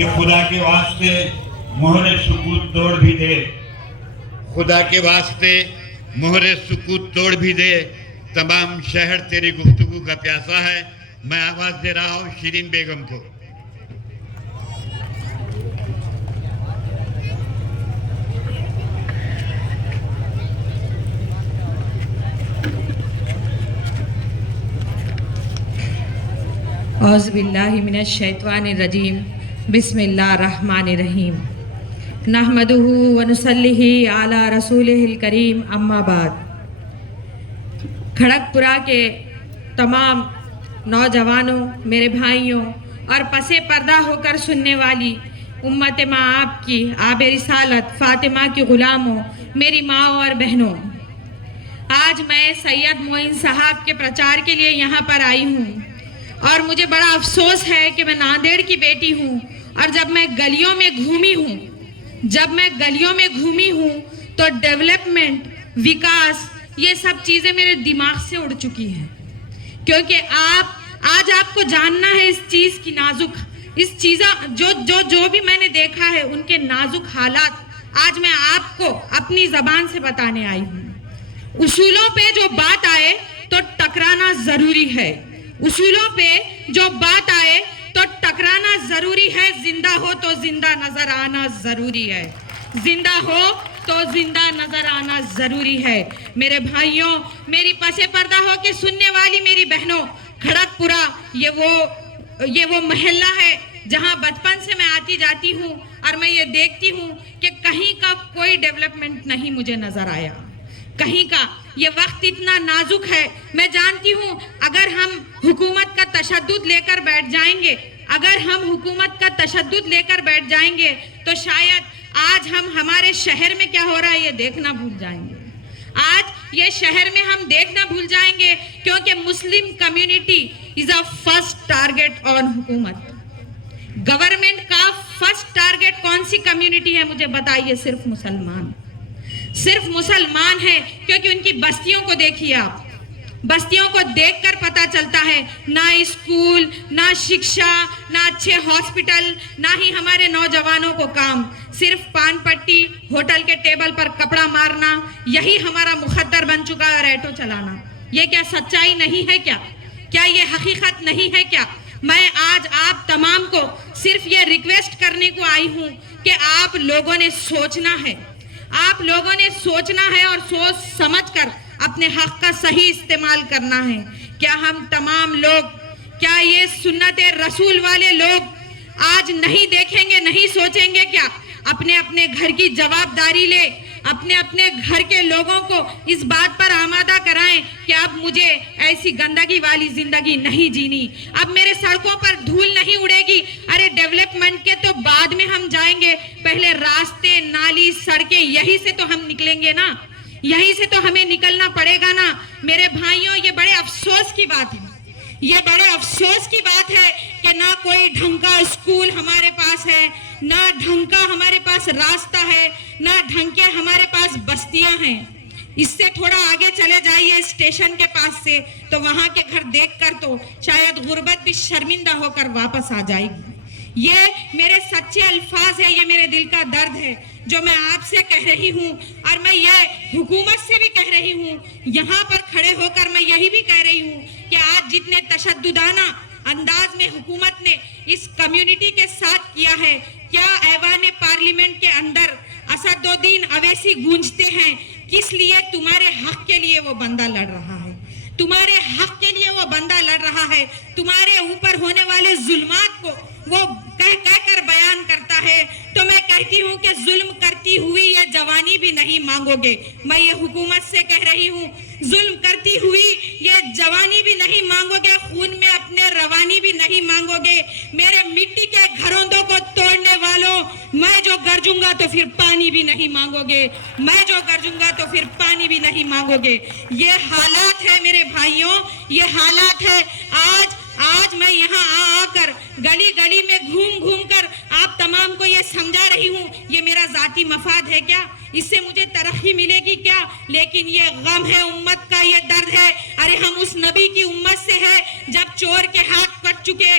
کہ خدا کے واسطے مہر سکوت توڑ بھی دے، خدا کے واسطے مہر سکوت توڑ بھی دے، تمام شہر تیری گفتگو کا پیاسا ہے۔ میں آواز دے رہا ہوں شیرین بیگم کو۔ اعوذ باللہ من الشیطان الرجیم، بسم اللہ الرحمن الرحیم، نحمدہ ونصلی علی رسولہ الکریم، اما بعد۔ کھڑک پورہ کے تمام نوجوانوں، میرے بھائیوں اور پس پردہ ہو کر سننے والی امت ماں آپ کی آب رسالت فاطمہ کی غلاموں، میری ماں اور بہنوں، آج میں سید معین صاحب کے پرچار کے لیے یہاں پر آئی ہوں، اور مجھے بڑا افسوس ہے کہ میں ناندیڑ کی بیٹی ہوں، اور جب میں گلیوں میں گھومی ہوں تو ڈیولپمنٹ، وکاس، یہ سب چیزیں میرے دماغ سے اڑ چکی ہیں، کیونکہ آج آپ کو جاننا ہے اس چیزوں جو بھی میں نے دیکھا ہے، ان کے نازک حالات آج میں آپ کو اپنی زبان سے بتانے آئی ہوں۔ اصولوں پہ جو بات آئے تو ٹکرانا ضروری ہے، ٹکرانا ضروری ہے، زندہ ہو تو زندہ نظر آنا ضروری ہے، میرے بھائیوں، میری پس پردہ ہو کے سننے والی میری بہنوں، کھڑک پورہ یہ وہ محلہ ہے جہاں بچپن سے میں آتی جاتی ہوں، اور میں یہ دیکھتی ہوں کہ کہیں کا کوئی ڈیولپمنٹ نہیں مجھے نظر آیا، کہیں کا۔ یہ وقت اتنا نازک ہے، میں جانتی ہوں اگر ہم حکومت کا تشدد لے کر بیٹھ جائیں گے تو شاید آج ہم ہمارے شہر میں کیا ہو رہا ہے یہ دیکھنا بھول جائیں گے، آج یہ شہر میں ہم دیکھنا بھول جائیں گے، کیونکہ Muslim community is a first target on حکومت۔ گورنمنٹ کا فرسٹ ٹارگٹ کون سی کمیونٹی ہے مجھے بتائیے؟ صرف مسلمان ہیں، کیونکہ ان کی بستیوں کو دیکھیے آپ، بستیوں کو دیکھ کر پتا چلتا ہے، نہ اسکول، نہ شکشا، نہ اچھے ہاسپٹل، نہ ہی ہمارے نوجوانوں کو کام، صرف پان پٹی، ہوٹل کے ٹیبل پر کپڑا مارنا، یہی ہمارا مخدر بن چکا ہے، اور ایٹو چلانا۔ یہ کیا سچائی نہیں ہے کیا یہ حقیقت نہیں ہے کیا؟ میں آج آپ تمام کو صرف یہ ریکویسٹ کرنے کو آئی ہوں کہ آپ لوگوں نے سوچنا ہے اور سوچ سمجھ کر اپنے حق کا صحیح استعمال کرنا ہے۔ کیا ہم تمام لوگ، کیا یہ سنت رسول والے لوگ آج نہیں دیکھیں گے، نہیں سوچیں گے کیا؟ اپنے گھر کی جوابداری لے، اپنے گھر کے لوگوں کو اس بات پر آمادہ کرائیں کہ اب مجھے ایسی گندگی والی زندگی نہیں جینی، اب میرے سڑکوں پر دھول نہیں اڑے گی۔ ارے ڈیولپمنٹ کے تو بعد میں ہم جائیں گے، پہلے راستے، نالی، سڑکیں، یہی سے تو ہم نکلیں گے نا، یہی سے تو ہمیں نکلنا پڑے گا نا۔ میرے بھائیوں، یہ بڑے افسوس کی بات ہے کہ نہ کوئی ڈھنگ کا اسکول ہمارے پاس ہے، نہ ڈھنگ کا ہمارے پاس راستہ ہے، نہ ڈھنگ کے ہمارے پاس بستیاں ہیں۔ اس سے تھوڑا آگے چلے جائیے اسٹیشن کے پاس سے، تو وہاں کے گھر دیکھ کر تو شاید غربت بھی شرمندہ ہو کر واپس آ جائے گی۔ یہ میرے سچے الفاظ ہیں، یہ میرے دل کا درد ہے جو میں آپ سے کہہ رہی ہوں، اور میں یہ حکومت سے بھی کہہ رہی ہوں، یہاں پر کھڑے ہو کر میں یہی بھی کہہ رہی ہوں کہ آج جتنے تشددانہ انداز میں حکومت نے اس کمیونٹی کے ساتھ کیا ہے، کیا ایوان پارلیمنٹ کے اندر اسدالدین اویسی گونجتے ہیں؟ کس لیے؟ تمہارے حق کے لیے وہ بندہ لڑ رہا ہے، تمہارے اوپر ہونے والے ظلمات کو وہ کہہ کر بیان کرتا ہے۔ تو میں کہتی ہوں کہ ظلم کرتی ہوئی یہ جوانی بھی نہیں مانگو گے، میں یہ حکومت سے کہہ رہی ہوں، ظلم کرتی ہوئی یہ جوانی بھی نہیں مانگو گے، خون میں اپنے روانی بھی نہیں مانگو گے۔ میرے مٹی کے گھروندوں کو توڑنے والوں، میں جو گرجوں گا تو پھر پانی بھی نہیں مانگو گے، یہ حالات ہے میرے بھائیوں، یہ حالات ہے۔ آج میں یہاں آ کر گلی گلی میں گھوم کر آپ تمام کو یہ سمجھا رہی ہوں، یہ میرا ذاتی مفاد ہے کیا؟ اس سے مجھے ترقی ملے گی کیا؟ لیکن یہ غم ہے امت کا، یہ درد ہے۔ ارے ہم اس نبی کی امت سے ہے، جب چور کے ہاتھ کٹ چکے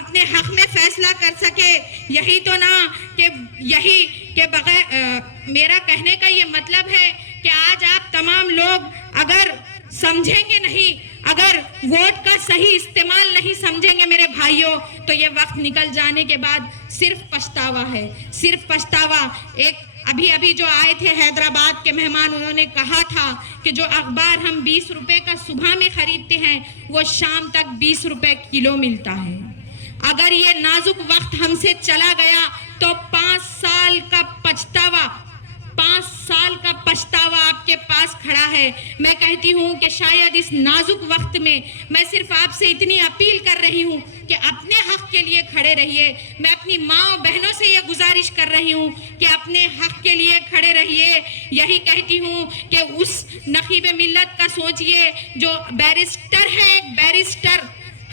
اپنے حق میں فیصلہ کر سکے. یہی تو نہ کہ بغیر میرا کہنے کا یہ مطلب ہے کہ آج آپ تمام لوگ اگر سمجھیں گے نہیں, اگر ووٹ کا صحیح استعمال نہیں سمجھیں گے میرے بھائیوں, تو یہ وقت نکل جانے کے بعد صرف پچھتاوا ہے, صرف پچھتاوا. ایک ابھی جو آئے تھے حیدرآباد کے مہمان, انہوں نے کہا تھا کہ جو اخبار ہم 20 روپے کا صبح میں خریدتے ہیں وہ شام تک 20 روپے کلو ملتا ہے. اگر یہ نازک وقت ہم سے چلا گیا تو 5 سال کا پچھتاوا آپ کے پاس کھڑا ہے. میں کہتی ہوں کہ شاید اس نازک وقت میں صرف آپ سے اتنی اپیل کر رہی ہوں کہ اپنے حق کے لیے کھڑے رہیے. میں اپنی ماں و بہنوں سے یہ گزارش کر رہی ہوں کہ اپنے حق کے لیے کھڑے رہیے. یہی کہتی ہوں کہ اس نقیب ملت کا سوچئے جو بیرسٹر ہے, ایک بیرسٹر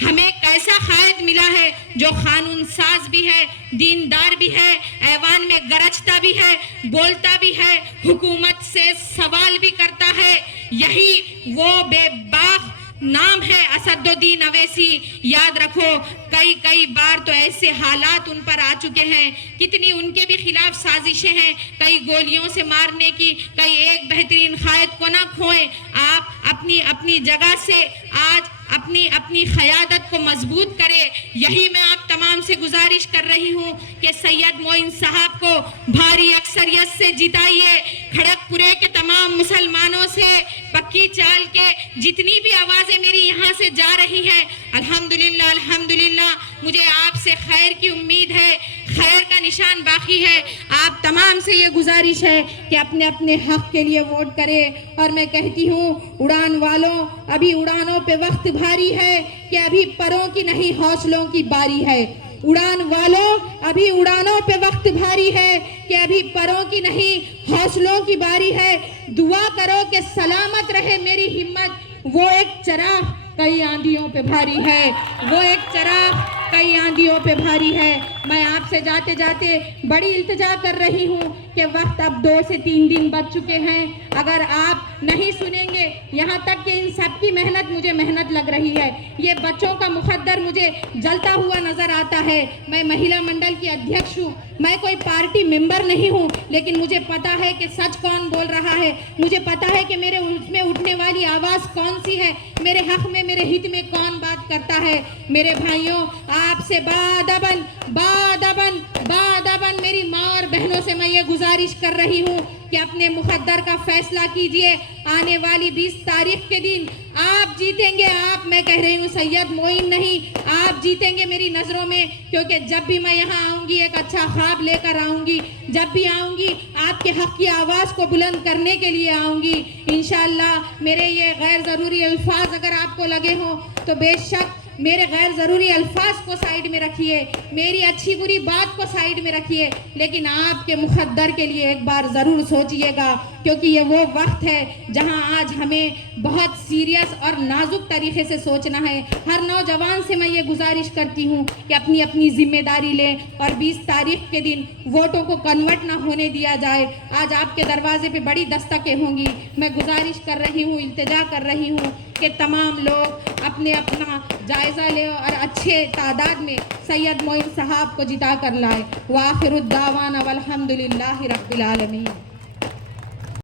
ہمیں کیسا قائد ملا ہے جو قانون ساز بھی ہے, دیندار بھی ہے, ایوان میں گرجتا بھی ہے, بولتا بھی ہے, حکومت سے سوال بھی کرتا ہے. یہی وہ بے باک نام ہے اسد الدین اویسی. یاد رکھو کئی بار تو ایسے حالات ان پر آ چکے ہیں, کتنی ان کے بھی خلاف سازشیں ہیں, کئی گولیوں سے مارنے کی, کئی ایک بہترین قائد کو نہ کھوئیں. آپ اپنی جگہ سے آج اپنی قیادت کو مضبوط کرے. یہی میں آپ تمام سے گزارش کر رہی ہوں کہ سید معین صاحب کو بھاری اکثریت سے جتائیے. کھڑک پورے کے تمام مسلمانوں سے پکی چال کے جتنی بھی آوازیں میری یہاں سے جا رہی ہیں, الحمدللہ مجھے آپ سے خیر کی امید ہے, خیر کا نشان باقی ہے. آپ تمام سے یہ گزارش ہے کہ اپنے حق کے لیے ووٹ کرے. اور میں کہتی ہوں اڑان والوں, ابھی اڑانوں پہ وقت بھاری ہے کہ ابھی پروں کی نہیں حوصلوں کی باری ہے. اڑان والوں, ابھی اڑانوں پہ وقت بھاری ہے کہ ابھی پروں کی نہیں حوصلوں کی باری ہے. دعا کرو کہ سلامت رہے میری ہمت. وہ ایک چراغ کئی آندھیوں پہ بھاری ہے, وہ ایک چراغ کئی آندھیوں پہ بھاری ہے. میں آپ سے جاتے جاتے بڑی التجا کر رہی ہوں کہ وقت اب 2 سے 3 دن بچ چکے ہیں. اگر آپ نہیں سنیں گے, یہاں تک کہ ان سب کی مجھے محنت لگ رہی ہے, یہ بچوں کا مقدر مجھے جلتا ہوا نظر آتا ہے. میں مہیلا منڈل کی ادھیکش ہوں, میں کوئی پارٹی ممبر نہیں ہوں, لیکن مجھے پتا ہے کہ سچ کون بول رہا ہے, مجھے پتا ہے کہ میرے اس میں اٹھنے والی آواز کون سی ہے, میرے حق میں میرے ہت میں کون بات کرتا ہے. میرے بھائیوں, آپ سے بادبن میری ماں اور بہنوں سے میں یہ گزارش کر رہی ہوں کہ اپنے مقدر کا فیصلہ کیجئے. آنے والی 20 تاریخ کے دن آپ جیتیں گے. آپ, میں کہہ رہی ہوں سید معین نہیں, آپ جیتیں گے میری نظروں میں, کیونکہ جب بھی میں یہاں آؤں گی ایک اچھا خواب لے کر آؤں گی. جب بھی آؤں گی آپ کے حق کی آواز کو بلند کرنے کے لیے آؤں گی انشاءاللہ. میرے یہ غیر ضروری الفاظ اگر آپ کو لگے ہوں تو بے شک میرے غیر ضروری الفاظ کو سائیڈ میں رکھیے, میری اچھی بری بات کو سائیڈ میں رکھیے, لیکن آپ کے مقدر کے لیے ایک بار ضرور سوچئے گا, کیونکہ یہ وہ وقت ہے جہاں آج ہمیں بہت سیریس اور نازک طریقے سے سوچنا ہے. ہر نوجوان سے میں یہ گزارش کرتی ہوں کہ اپنی ذمہ داری لیں اور 20 تاریخ کے دن ووٹوں کو کنورٹ نہ ہونے دیا جائے. آج آپ کے دروازے پہ بڑی دستکیں ہوں گی. میں گزارش کر رہی ہوں, التجا کر رہی ہوں کہ تمام لوگ اپنا جائزہ لے اور اچھے تعداد میں سید معین صاحب کو جتا کر لائے. وآخر الدعوانا والحمدللہ رب العالمین.